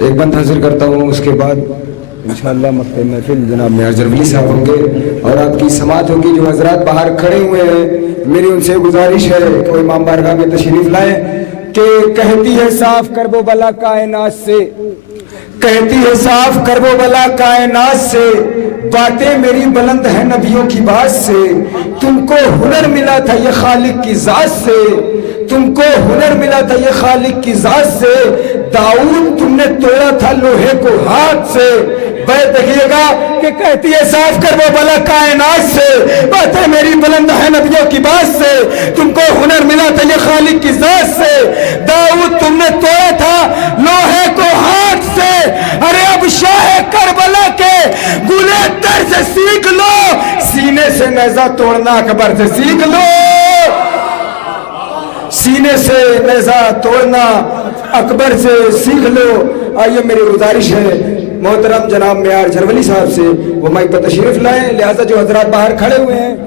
एक बंद हाजिर करता हूँ, उसके बाद इंशाअल्लाह मक्ते महफिल जनाब मियां जरवली साहब होंगे और आपकी समात होगी। जो हजरात बाहर खड़े हुए हैं, मेरी उनसे गुजारिश है कि वो इमाम बारगाह में तशरीफ लाएं। कि कहती है साफ कर वो बला कायनात से, कहती है साफ कर वो बला कायनात से, बातें मेरी बुलंद है नबियों की बात से। तुमको हुनर मिला था ये खालिक की जात से, तुमको हुनर मिला था ये खालिक की जात से। दाऊद तुमने तोड़ा था लोहे को हाथ से। बैठ देखिएगा कि कहती है साफ कर वो बला कायनात से, बातें मेरी बुलंद है नबियों की बात से। तुमको हुनर मिला था ये खालिक की जात से। दाऊद तुमने तोड़ा था लोहे को हाथ से। अरे अब शाह करबला के गुले दर से सीख लो, सीने से नेज़ा तोड़ना अकबर से सीख लो, सीने से नेज़ा तोड़ना अकबर से सीख लो। आइए मेरी गुजारिश है मोहतरम जनाब मियां जरवली साहब से, वो माइक पर तशरीफ लाएं। लिहाजा जो हजरात बाहर खड़े हुए हैं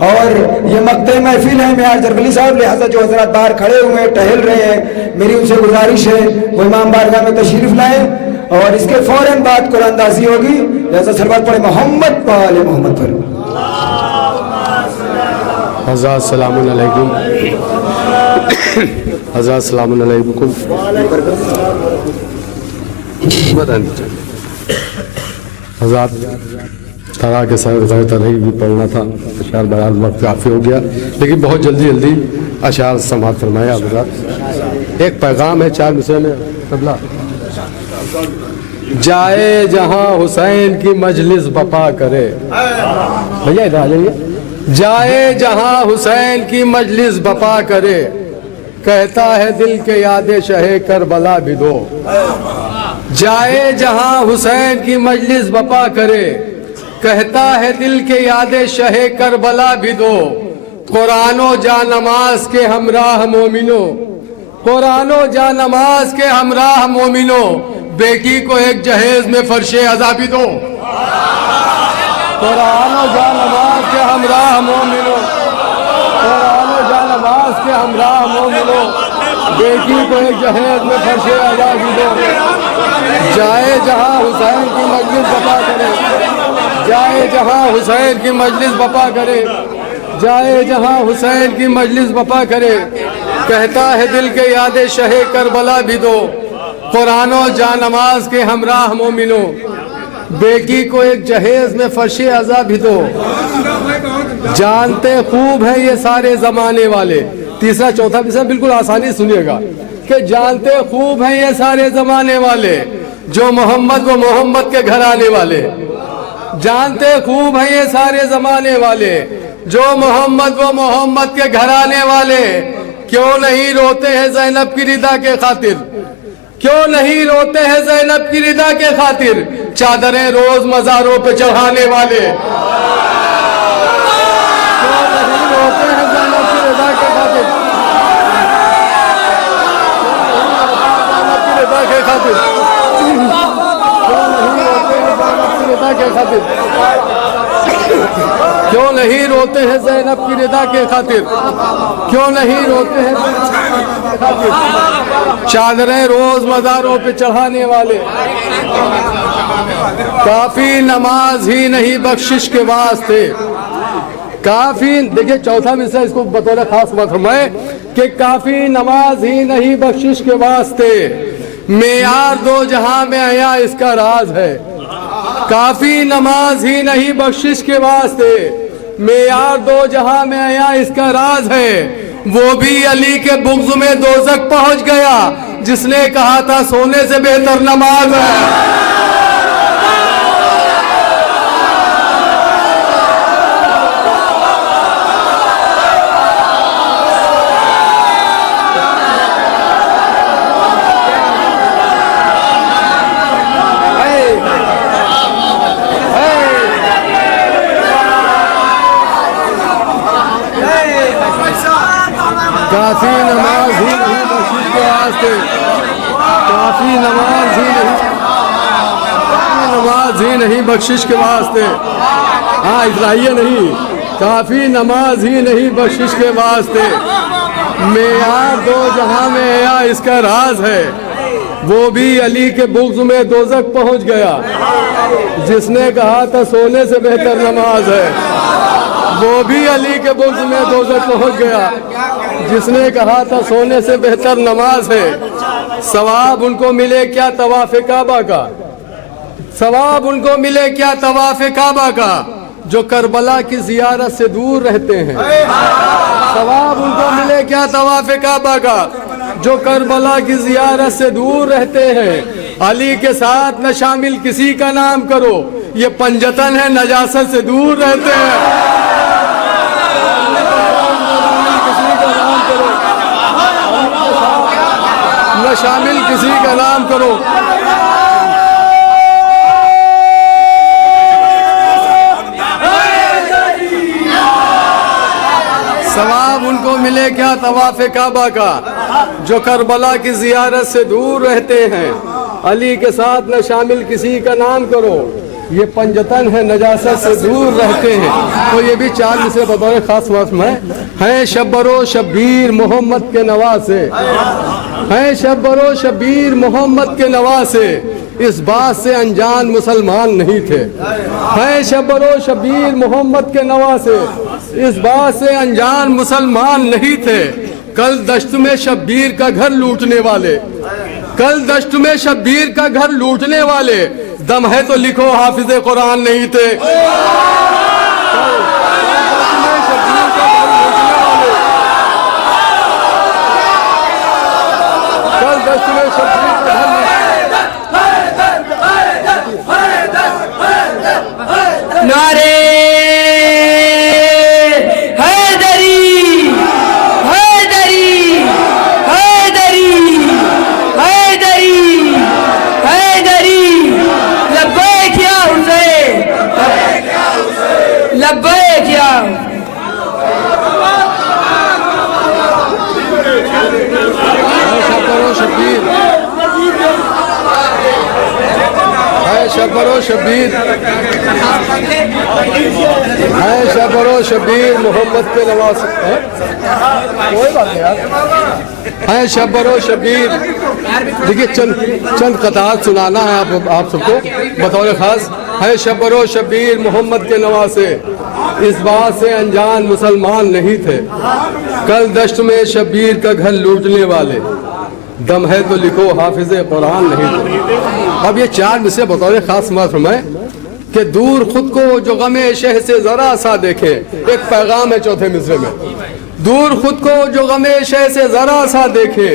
और ये मक्ते महफिल है मियां जरवली साहब, लिहाजा जो हजरात बाहर खड़े हुए हैं टहल रहे हैं, मेरी उनसे गुजारिश है वो इमाम बारगाह में तशरीफ लाएं और इसके फौरन बाद कुरानदाजी होगी। लिहाजा सलवात पढ़े मोहम्मद वाले मोहम्मद पर। हज़रत सलामुन अलैकुम, हज़रत सलामुन अलैकुम। हज़रत तरा के साथ गैर तरह भी पढ़ना था, अशार बयान वक्त काफ़ी हो गया, लेकिन बहुत जल्दी अशार समात फरमाया। हज़रत एक पैगाम है 4 मिसरे में तबला। जाए जहाँ हुसैन की मजलिस बपा करे, भैया इधर आ जाइए। जाए जहाँ हुसैन की मजलिस बपा करे, कहता है दिल के यादे शहे करबला भी दो। जाए जहाँ हुसैन की मजलिस बपा करे, कहता है दिल के यादे शहे करबला भी दो। कुरानो जा नमाज के हमराह मोमिनो, कुरानो जा नमाज के हमराह मोमिनो, बेटी को एक जहेज में फर्शे अज़ा भी दो। कुरानो जा नमाज के हमराह मोमिनो, कुरानो जा नमाज के हमराह मोमिनो, बेटी को एक जहेज में फर्शे अज़ा भी दो। जाए जहाँ हुसैन की मजलिस बपा करे, जाए जहाँ हुसैन की मजलिस बपा करे, जाए जहाँ हुसैन की मजलिस बपा करे, कहता है दिल के यादे शहे करबला भी दो। कुरानो जा नमाज के हमराह मोमिनो, बेटी को एक जहेज में फर्शे अज़ा भी दो। जानते खूब है ये सारे जमाने वाले, तीसरा चौथा मिसरा बिल्कुल आसानी सुनिएगा कि जानते खूब है ये सारे जमाने वाले, जो मोहम्मद वो मोहम्मद के घर आने वाले। जानते खूब है ये सारे जमाने वाले, जो मोहम्मद वो मोहम्मद के घर आने वाले। क्यों नहीं रोते हैं ज़ैनब की रिदा के खातिर, क्यों नहीं रोते हैं ज़ैनब की रिदा के खातिर, चादरें रोज मज़ारों पे चढ़ाने वाले। क्यों नहीं रोते हैं ज़ैनब की रिदा के खातिर, ज़ैनब की रिदा के खातिर, क्यों नहीं रोते हैं ज़ैनब की रिदा के खातिर, क्यों नहीं रोते हैं चादरें रोज मज़ारों पे चढ़ाने वाले। काफी नमाज ही नहीं बख्शिश के वास्ते, काफी देखिए चौथा मिसरा इसको बतौर खास मत फरमाए कि काफी नमाज ही नहीं बख्शिश के वास्ते, मेयार दो जहां में आया इसका राज है। काफी नमाज ही नहीं बख्शिश के वास्ते, मेयार दो जहां में आया इसका राज है। वो भी अली के बुग़्ज़ में दोज़ख पहुंच गया, जिसने कहा था सोने से बेहतर नमाज है। काफी नमाज ही नहीं बख्शिश के वास्ते, काफी नमाज ही नहीं, नमाज ही नहीं बख्शिश के वास्ते। हाँ इतराइए नहीं, काफी नमाज ही नहीं बख्शिश के वास्ते, मेयार दो जहां में आया इसका राज है। वो भी अली के बुग़्ज़ में दोज़ख पहुंच गया जिसने कहा था सोने से बेहतर नमाज है। वो भी अली के बुग़्ज़ में दोज़ख पहुंच गया जिसने कहा था सोने से बेहतर नमाज है। सवाब उनको मिले क्या तवाफ़े काबा का, सवाब उनको मिले क्या तवाफ़े काबा का, जो करबला की ज़ियारत से दूर रहते हैं। सवाब उनको मिले क्या तवाफ़े काबा का, जो करबला की ज़ियारत से दूर रहते हैं। अली के साथ न शामिल किसी का नाम करो, ये पंजतन है नजासत से दूर रहते हैं। न शामिल किसी का नाम करो। सवाब उनको मिले क्या तवाफ़े काबा का, जो करबला की ज़ियारत से दूर रहते हैं। अली के साथ न शामिल किसी का नाम करो, ये पंजतन है नजासत से दूर रहते हैं। तो ये भी चार मिसरे बतौर खास मौसम है शब्बरो शब्बीर मोहम्मद के नवासे, हैं शब्बरो शब्बीर मोहम्मद के नवासे, इस बात से अनजान मुसलमान नहीं थे। हैं शब्बरो शब्बीर मोहम्मद के नवासे, इस बात से अनजान मुसलमान नहीं थे। कल दश्त में शब्बीर का घर लूटने वाले, कल दश्त में शब्बीर का घर लूटने वाले, दम है तो लिखो हाफिज़े कुरान नहीं थे। कल दश्त में शब्बीर का घर नारे शब्बरो शब्बीर है शब्बरो शब्बीर मोहम्मद के नवासे, कोई बात नहीं यार। है शब्बरो शब्बीर, देखिए चंद कतार सुनाना है आप सबको बतौर खास। है शब्बरो शब्बीर मोहम्मद के नवासे, इस बात से अनजान मुसलमान नहीं थे। कल दश्त में शब्बीर का घर लूटने वाले, दम है तो लिखो हाफिज़े कुरान नहीं थे। अब ये चार मिसरे बतौर खास मौसम है कि दूर खुद को जो गमे शह से जरा सा देखे। एक पैगाम है चौथे मिसरे में, दूर खुद को जो गमे शह से जरा सा देखे,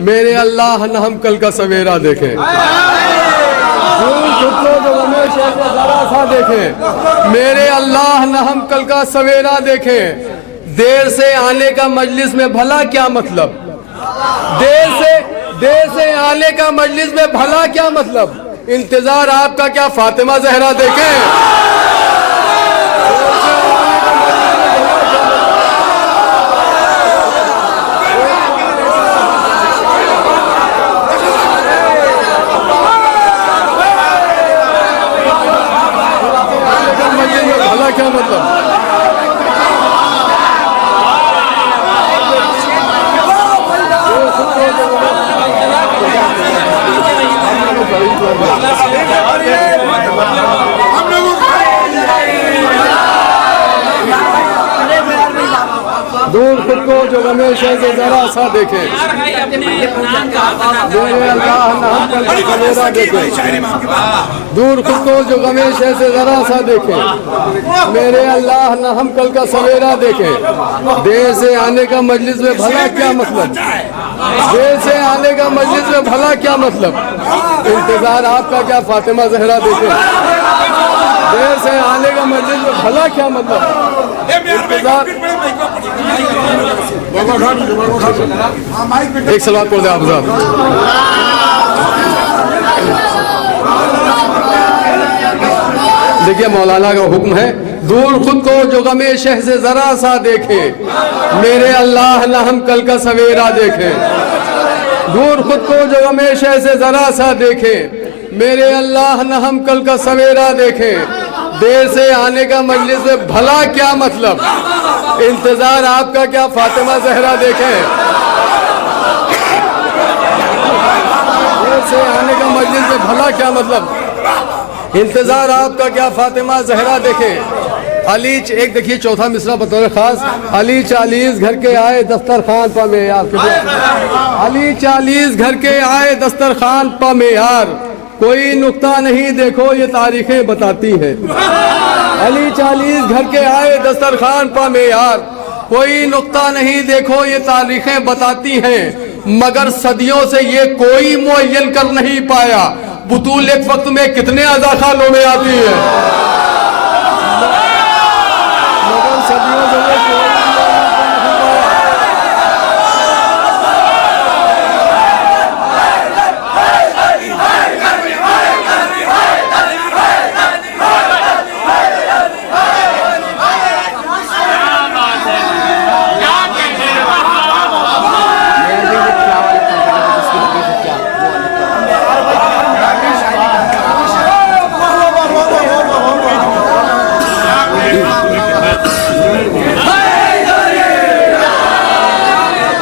मेरे अल्लाह न हम कल का सवेरा देखें। दूर खुद को जो गमे शह से जरा सा देखे, मेरे अल्लाह न हम कल का सवेरा देखें। देर से आने का मजलिस में भला क्या मतलब, देर से आने का मजलिस में भला क्या मतलब, इंतजार आपका क्या फातिमा जहरा देखें। भला क्या मतलब, दूर खुद को जो हमेशा से जरा सा देखे, मेरे अल्लाह न हम कल का सवेरा देखे। दूर खुद को जो हमेशा से जरा सा देखे, मेरे अल्लाह न हम कल का सवेरा देखे। देर से आने का मजलिस में भला क्या मतलब, देर से आने का मजलिस में भला क्या मतलब, इंतजार आपका क्या फातिमा जहरा देखे। देर से आने का मस्जिद में भला क्या मतलब, इंतजार। एक सलात पढ़ दे आप साहब। देखिए मौलाना का हुक्म है, दूर खुद को जो गमे शह से जरा सा देखे, मेरे अल्लाह न हम कल का सवेरा देखे। दूर खुद को जो गमे शह से जरा सा देखे, मेरे अल्लाह न हम कल का सवेरा देखें। देर से आने का मजलिस में भला क्या मतलब, इंतजार आपका क्या फातिमा जहरा देखें। देर से आने का मजलिस में भला क्या मतलब, इंतजार आपका क्या फातिमा जहरा देखे। अली एक देखिए चौथा मिसरा बतौर खास, अली 40 घर के आए दस्तरखान पर मेयार। अली 40 घर के आए दस्तरखान पर मेयार, कोई नुक्ता नहीं देखो ये तारीखें बताती है। अली 40 घर के आए दस्तरखान पर मेयार, कोई नुक्ता नहीं देखो ये तारीखें बताती हैं, मगर सदियों से ये कोई मुअय्यन कर नहीं पाया बुतूल एक वक्त में कितने अज़ा खानों में आती है। मगर सदियों से ये कोई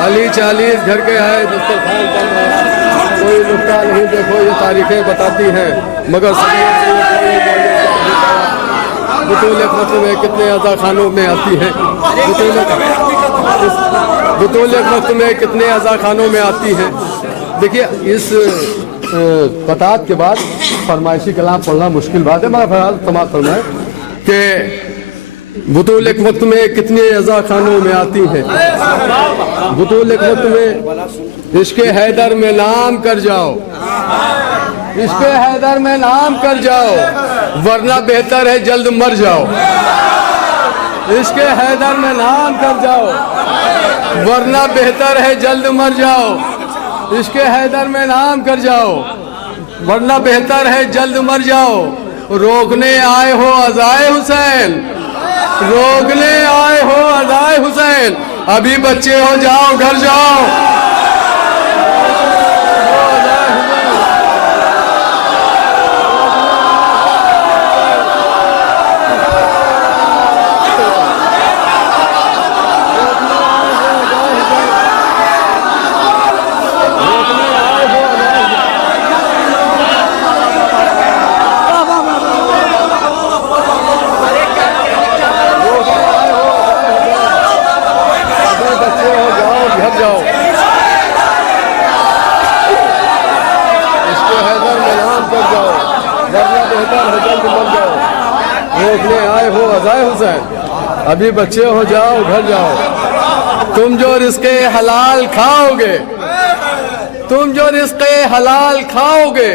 अली 40 घर के आए दस्तरखान पर मेयार, कोई नुक्ता नहीं देखो ये तारीखें बताती हैं, मगर सदियों से ये कोई बुतूल एक वक्त में कितने अज़ा खानों में आती हैं। बुतूल एक वक्त में कितने अज़ा खानों में आती हैं। देखिए इस कतात के बाद फरमाइशी कलाम पढ़ना मुश्किल बात है, मगर फिलहाल समाप्त फरमाए कि बुतूल एक वक्त में कितने अज़ा खानों में आती हैं। बुतूल एक वक्त में इश्क़े हैदर में नाम कर जाओ, इश्क़े हैदर में नाम कर जाओ, वरना बेहतर है जल्द मर जाओ। इश्क़े हैदर में नाम कर जाओ, वरना बेहतर है जल्द मर जाओ। इश्क़े हैदर में नाम कर जाओ, वरना बेहतर है जल्द मर जाओ। रोकने आए हो अज़ाए हुसैन, रोकने आए हो अज़ाए हुसैन, अभी बच्चे हो जाओ घर जाओ। रोकने आए हो अज़ाए हुसैन, अभी बच्चे हो जाओ घर जाओ। तुम जो रिज़्क़े हलाल खाओगे, तुम जो रिज़्क़े हलाल खाओगे,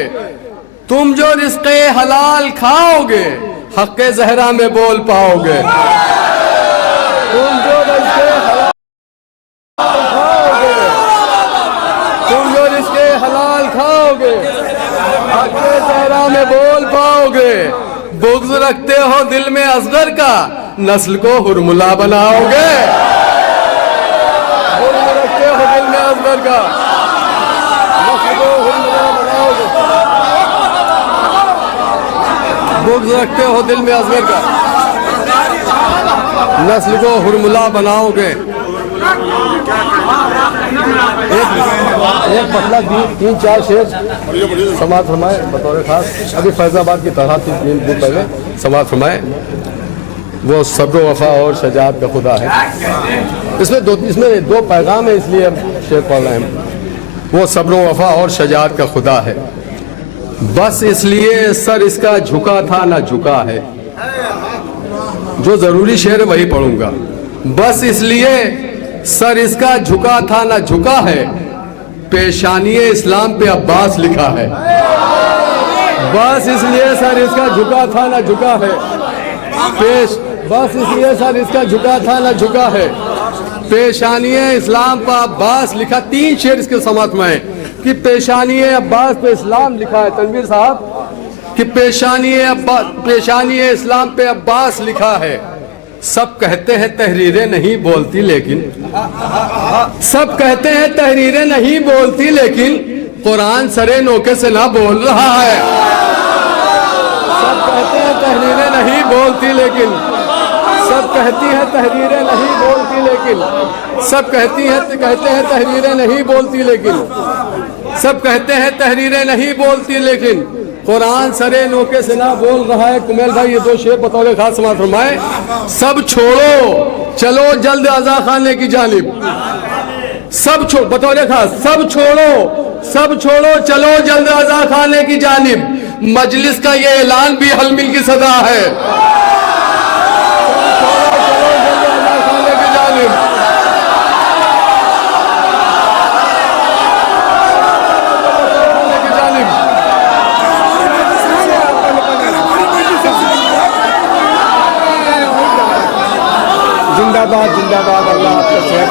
तुम जो रिज़्क़े हलाल खाओगे, हक़्क़े ज़हरा में बोल पाओगे। तुम जो रिज़्क़े हलाल खाओगे, तुम जो रिज़्क़े हलाल खाओगे, हक़्क़े ज़हरा में बोल पाओगे। बुग़्ज़ रखते हो दिल में असगर का, नस्ल को हुरमुला बनाओगे। बुग़्ज़ रखते हो दिल में असगर का, नस्ल को हुरमुला बनाओगे। बुग़्ज़ रखते हो दिल में असगर का, नस्ल को हुरमुला बनाओगे। एक पतला 3-4 शेर समात फरमाए बतौर खास। अभी फैजाबाद की तरह थी 3 दिन पहले समात फरमाए। वो सब्र वफा और शजात का खुदा है। इसमें दो पैगाम है, इसलिए हम शेर पढ़ रहे हैं। वो सब्र वफा और शजात का खुदा है, बस इसलिए सर इसका झुका था ना झुका है। जो जरूरी शेर है वही पढ़ूंगा। बस इसलिए सर इसका झुका था ना झुका है, पेशानिए इस्लाम पे अब्बास लिखा है। बस इसलिए सर इसका झुका था ना झुका है, बस इसलिए सर इसका झुका था ना झुका है, पेशानिए इस्लाम पर अब्बास लिखा। 3 शेर इसके समात में है कि पेशानिए अब्बास पे इस्लाम लिखा है। तनवीर साहब कि पेशानिए इस्लाम पे अब्बास लिखा है। सब कहते हैं तहरीरें नहीं बोलती, लेकिन सब कहते हैं तहरीरें नहीं बोलती, लेकिन कुरान सरे नोके से ना बोल रहा है। सब कहते हैं तहरीरें नहीं बोलती, लेकिन सब कहती हैं तहरीरें नहीं बोलती, लेकिन सब कहते हैं तहरीरें नहीं बोलती, लेकिन सब कहते हैं तहरीरें नहीं बोलती, लेकिन कुरान सरे नोके से ना बोल रहा है। कुमेल भाई ये दो शेर बतौर खास समात फरमाए। सब छोड़ो चलो जल्द अज़ा खाने की जानिब, सब छोड़ बतौर खास, सब छोड़ो चलो जल्द अज़ा खाने की जानिब। मजलिस का ये ऐलान भी हलमिल की सदा है। चलो जल्द अज़ा खाने की जानिब। जिंदाबाद जिंदाबाद, अल्लाह आपको सेहत।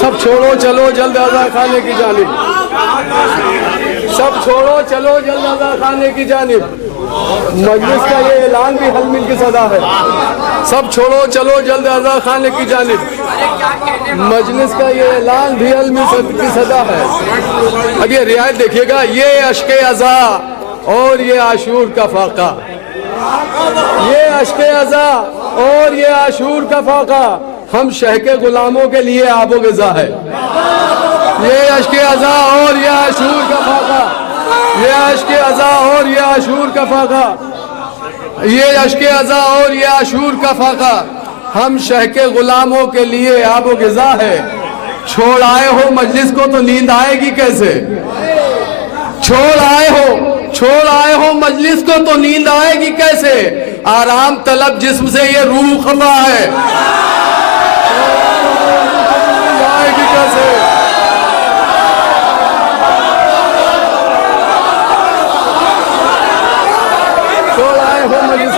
सब छोड़ो चलो जल्द अज़ा खाने की जानिब, सब छोड़ो चलो जल्द अज़ा खाने की जानिब। मजलिस का ये ऐलान भी हलमिल की सदा है। सब छोड़ो चलो जल्द अज़ा खाने की जानिब। मजलिस का ये ऐलान भी हलमिल की सदा है। अब ये रियायत देखिएगा, ये अश्के अज़ा और ये आशूर का फाका, ये अश्के अज़ा और ये आशूर का फाका हम शह के गुलामों के लिए आबो ग़िज़ा है। ये अश्के अज़ा और ये आशूर का फाका, ये अश्के अज़ा और ये आशूर का फाका, ये अश्के अज़ा और ये आशूर का फाका हम शह के गुलामों के लिए आबो ग़िज़ा है। छोड़ आए हो मजलिस को तो नींद आएगी कैसे, छोड़ आए हो मजलिस को तो नींद आएगी कैसे। आराम तलब जिस्म से ये रूह खफा है, आएगी कैसे। छोड़ आए हो मजलिस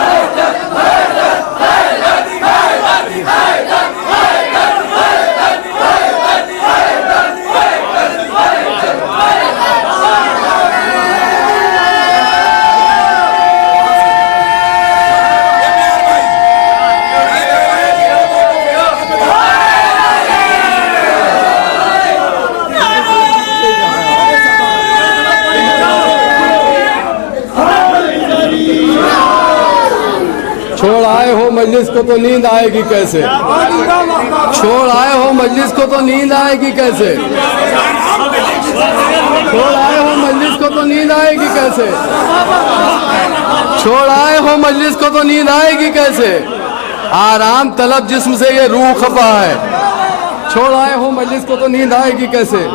मजलिस को तो नींद आएगी कैसे, छोड़ आए हो मजलिस को तो नींद आएगी कैसे, छोड़ आए हो मजलिस को तो नींद आएगी कैसे, छोड़ आए हो मजलिस को तो नींद आएगी कैसे। आराम तलब जिस्म से ये रूह खफा है, छोड़ आए हो मजलिस को तो नींद आएगी कैसे।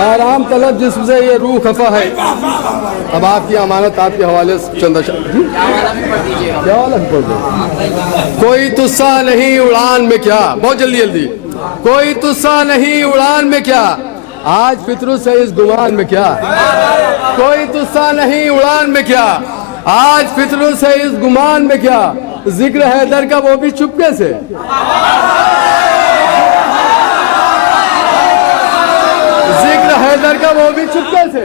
आराम तलब जिस्म से ये रूह खफा है। अब आपकी अमानत आपके हवाले से चंदा क्या वाला पढ़ दो। कोई तुस्सा नहीं उड़ान में क्या, बहुत जल्दी जल्दी। कोई तुस्सा नहीं उड़ान में क्या, आज फितरू से इस गुमान में क्या। कोई तुस्सा नहीं उड़ान में क्या, आज फितरू से इस गुमान में क्या। जिक्र हैदर का वो भी चुपके से, जिक्र हैदर का वो भी चुपके से,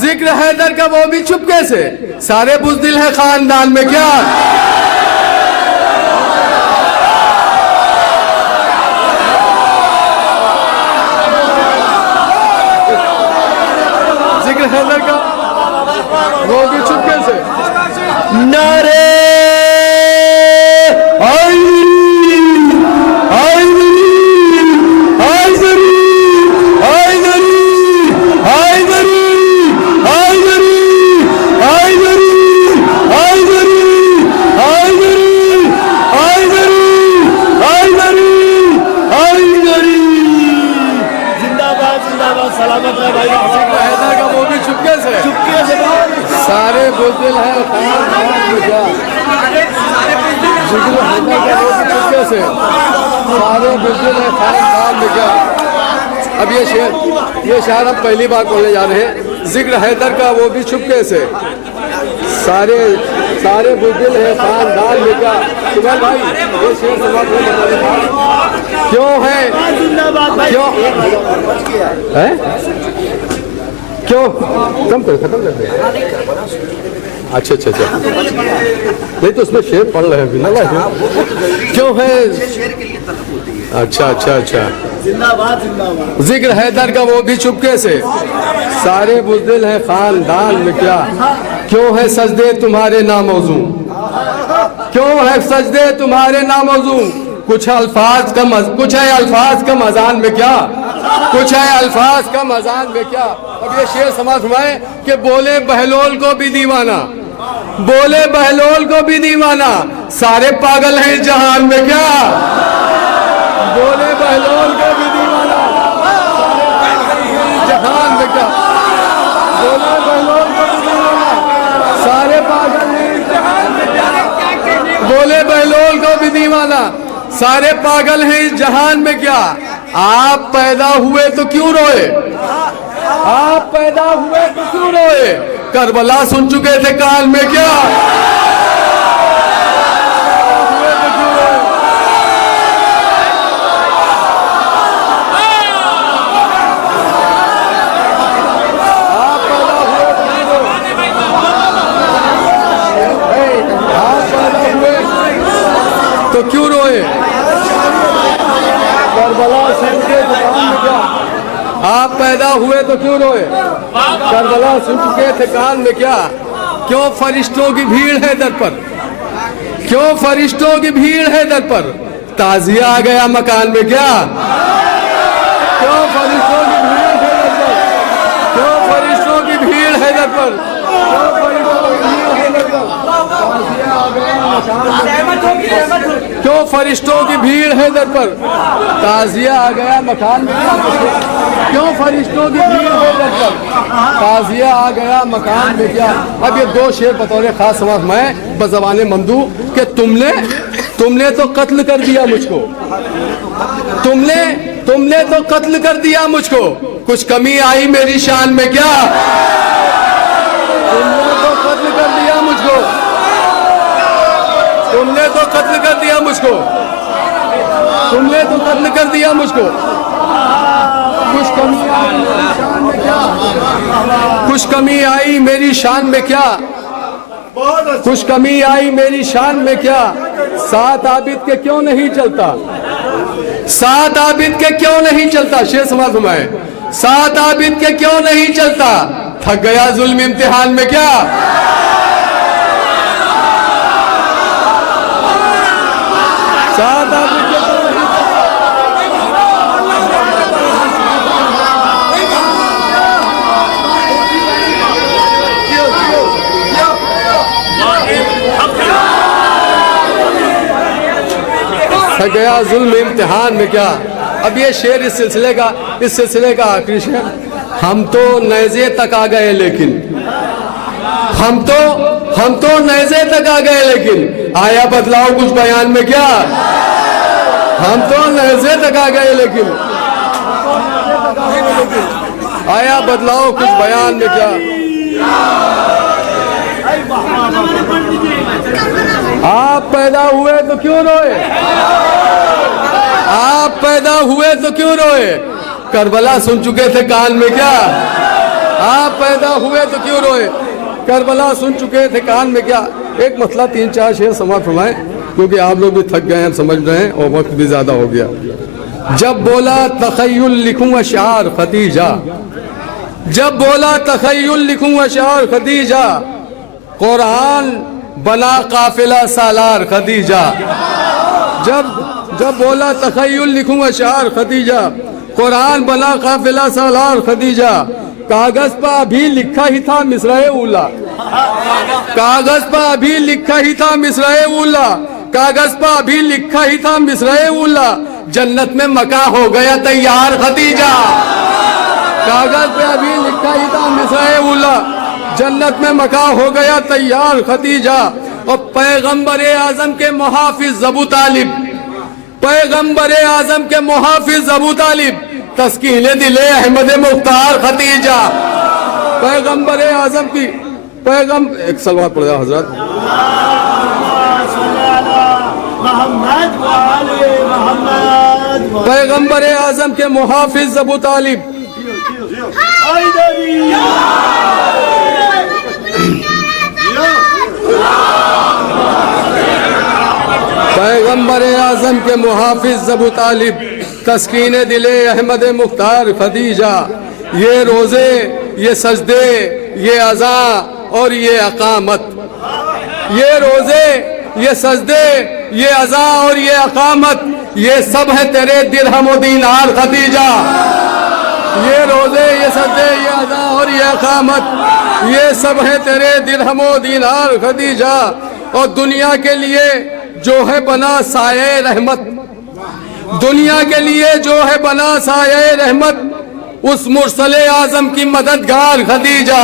जिक्र हैदर का वो भी चुपके से। सारे बुज़दिल है खानदान में क्या। जिक्र हैदर का वो भी चुपके से। नारे सारे बुज़दिल है खानदान में क्या। जिक्र हैदर का वो भी चुपके से, सारे बुज़दिल है खानदान में क्या। अब ये शायर हम पहली बार बोलने जा रहे हैं। जिक्र हैदर का वो भी चुपके से, सारे बुज़दिल है खानदान में क्या। सुबह भाई ये शेर क्यों है, क्यों है, क्यों खत्म कर दे। अच्छा नहीं तो उसमें शेर पढ़ रहे हैं बिना क्यों है। अच्छा जिक्र हैदर का वो भी चुपके से, सारे बुज़दिल हैं खानदान में क्या। क्यों है सजदे तुम्हारे नामौजू, क्यों है सजदे तुम्हारे नामौजू, कुछ है अल्फाज कम अजान में क्या, कुछ है अल्फाज कम अजान में क्या। अब ये शेर समाज हुए कि बोले बहलोल को भी दीवाना, बोले बहलोल को भी दीवाना, सारे पागल हैं जहान में क्या। बोले बहलोल को भी दीवाना, जहान में क्या। बोले बहलोल को भी दीवाना, सारे पागल हैं जहान में क्या। बोले बहलोल को भी दीवाना, सारे पागल हैं इस जहान में क्या। आप पैदा हुए तो क्यों रोए, आप पैदा हुए तो क्यों रोए, करबला सुन चुके थे काल में क्या। तो क्यों रोए, करबला सुन के कान में क्या। आप पैदा हुए तो क्यों रोए, करबला सुन चुके थे कान में क्या। क्यों फरिश्तों की भीड़ है दर पर, क्यों फरिश्तों की भीड़ है दर पर, ताजिया आ गया मकान में क्या। क्यों फरिश्तों की भीड़ है दर पर, क्यों फरिश्तों की भीड़ है दर पर, क्यों फरिश्तों की भीड़ है दर पर, ताजिया आ गया मकान में क्या। क्यों फरिश्तों की भीड़ है दर पर, ताजिया आ गया मकान में क्या। क्यों फरिश्तों की भीड़ है दर पर, ताजिया आ गया मकान में क्या। अब ये दो शेर बतौर खास समाज में बज़बाने ममदू कि तुमने तो कत्ल कर दिया मुझको, तुमने तो कत्ल कर दिया मुझको, कुछ कमी आई मेरी शान में क्या। तुमने तो कत्ल कर दिया मुझको, तुमने तो कत्ल कर दिया मुझको, तुमने तो कत्ल कर दिया मुझको, कुछ कमी आई मेरी शान में क्या, कुछ कमी आई मेरी शान में क्या, कुछ कमी आई मेरी शान में क्या। सात आबिद के क्यों नहीं चलता, सात आबिद के क्यों नहीं चलता, शेर समाज हुमाए, सात आबिद के क्यों नहीं चलता, थक गया जुल्म इम्तिहान में क्या। सात आबिद के क्यों नहीं थक गया जुल्म इम्तिहान में क्या। अब ये शेर इस सिलसिले का आखिरी शेर। हम तो नैज़े तक आ गए लेकिन, हम तो नैज़े तक आ गए लेकिन आया बदलाव कुछ बयान में क्या। हम तो नैज़े तक आ गए लेकिन आया बदलाव कुछ बयान में क्या। आप पैदा हुए तो क्यों रोए, आप पैदा हुए तो क्यों रोए, करबला सुन चुके थे कान में क्या। आप पैदा हुए तो क्यों रोए, करबला सुन चुके थे कान में क्या। एक मसला 3-4 शेर समाप्त फरमाएं क्योंकि आप लोग भी थक गए हैं, समझ रहे हैं और वक्त भी ज्यादा हो गया। जब बोला तखय्युल लिखूं अशार खदीजा, जब बोला तखय्युल लिखूं अशार खदीजा, कुरान बना काफिला सालार खदीजा। जब बोला तखय्युल लिखूं अशार खदीजा, कुरान बना काफिला सालार खदीजा। कागज पर अभी लिखा ही था मिसरे उला, कागज पर अभी लिखा ही था मिसरे उला, कागज पर अभी लिखा ही था मिसरे उला, जन्नत में मका हो गया तैयार खदीजा। कागज पे अभी लिखा ही था मिसरे उला, जन्नत में मका हो गया तैयार खदीजा। और पैगंबर आजम के मुहाफिज अबू तालिब, पैगंबर आजम के मुहाफिज अबू तालिब, तस्कीने दिले अहमद मुख्तार खदीजा। पैगंबर आजम की एक सलवात पढ़ जाओ हजरत। पैगंबर आजम के मुहाफिज अबू तालिब, पैगंबर आजम के मुहाफिज अबू तालिब, तस्कीने दिले अहमद मुख्तार खदीजा। ये रोजे, ये सजदे, ये अज़ा और ये अकामत, ये रोजे, ये सजदे, ये अज़ा और ये अकामत, ये सब है तेरे दिरहम व दीनार खदीजा। ये रोजे, ये सजदे, ये अज़ा और ये अकामत, ये सब है तेरे दिरहम व दीनार खदीजा। और दुनिया के लिए जो है बना साये रहमत, दुनिया के लिए जो है बना साये रहमत, उस मुरसले आजम की मददगार खदीजा।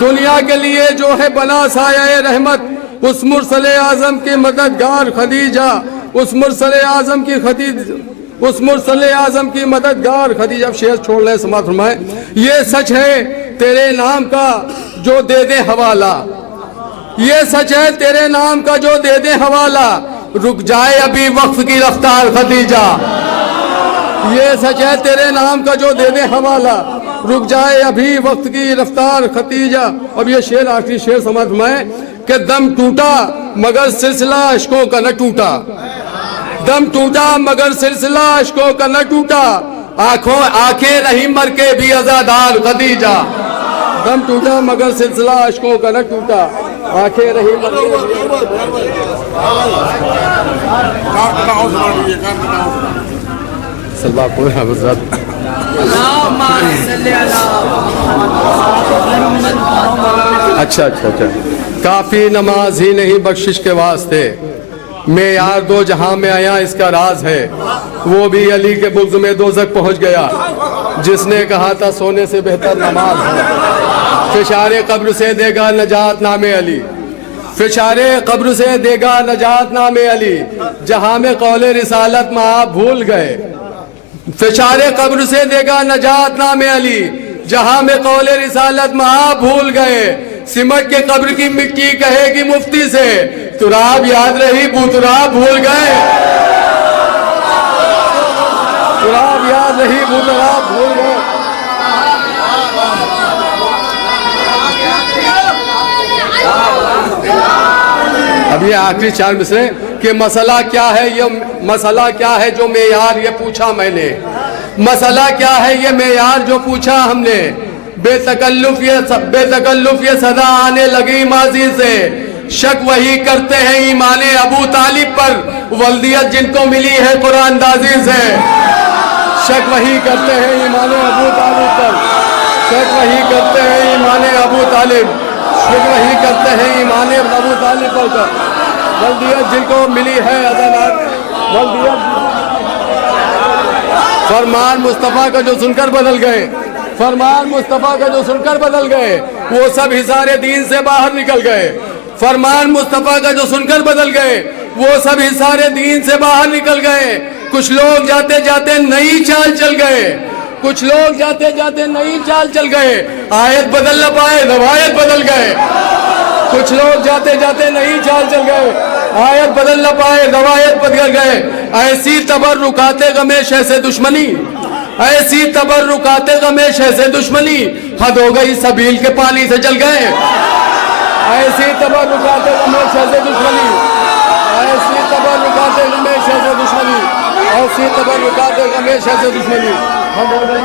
दुनिया के लिए जो है बना साये रहमत, उस मुरसले आजम की मददगार खदीजा, उस मुरसले आजम की उस मुरसले आजम की मददगार खदीजा। अब शेर छोड़ ले, समाप्त फरमाए। ये सच है तेरे नाम का जो दे दे हवाला, ये सच है तेरे नाम का जो दे दे हवाला, रुक जाए अभी वक्त की रफ्तार खदीजा। ये सच है तेरे नाम का जो दे दे हवाला, रुक जाए अभी वक्त की रफ्तार खदीजा। अब ये शेर, आखिरी शेर समाप्त फरमाए कि दम टूटा मगर सिलसिला अश्कों का न टूटा, दम टूटा मगर सिलसिला अश्कों का न टूटा, आंखें नहीं मर के भी अज़ादार खदीजा। दम टूटा मगर सिलसिला अश्कों का न टूटा, आंखें नहीं मर के भी अच्छा अच्छा अच्छा। काफी नमाज ही नहीं बख्शिश के वास्ते, मैं यार दो जहां में आया इसका राज है। वो भी अली के बुग़्ज़ में दोज़ख पहुंच गया, जिसने कहा था सोने से बेहतर नमाज है। फिशारे कब्र से देगा नजात नामे अली, फिशारे कब्र से देगा नजात नामे अली, जहां में कौले रिसालत में आप भूल गए। फिशारे कब्र से देगा नजात नामे अली, जहां में कौले रिसालत में आप भूल गए। सिमट के कब्र की मिट्टी कहेगी मुफ्ती से, तुराब याद रही बूतराब भूल गए, तुराब याद रही बूतराब भूल गए। अब ये आखिरी चार मिसरे कि मसला क्या है, ये मसला क्या है जो मेयार ये पूछा मैंने, मसला क्या है ये मेयार जो पूछा हमने। बेतकल्लुफ ये सदा आने लगी माजी से, शक वही करते हैं ईमाने अबू तालिब पर, वल्दियत जिनको मिली है कुरानदाजी से। शक वही करते हैं ईमाने अबू तालिब पर, शक वही करते हैं ईमाने अबू तालिब, शक वही करते हैं ईमाने अबू तालिब पर, वल्दियत जिनको मिली है अदालत, वल्दियत। फरमान मुस्तफ़ा का जो सुनकर बदल गए, फरमान मुस्तफ़ा का जो सुनकर बदल गए, वो सब हिसारे दीन से बाहर निकल गए। फरमान मुस्तफ़ा का जो सुनकर बदल गए, वो सब हिसारे दीन से बाहर निकल गए। कुछ लोग जाते जाते नई चाल चल गए, कुछ लोग जाते जाते नई चाल चल गए, आयत बदल न पाए रवायत बदल गए। कुछ लोग जाते जाते नई चाल चल गए, आयत बदल न पाए रवायत बदल गए। ऐसी तबर्रुकाते गमेश ऐसे दुश्मनी, ऐसी तबर्रुकाते गमेश ऐसे दुश्मनी, हद हो गई सबील के पानी से जल गए। ऐसी तबर्रुकाते गमेश ऐसे दुश्मनी, ऐसी तबर्रुकाते गमेश ऐसे दुश्मनी, ऐसी तबर्रुकाते गमेश ऐसे दुश्मनी, हद हो गई।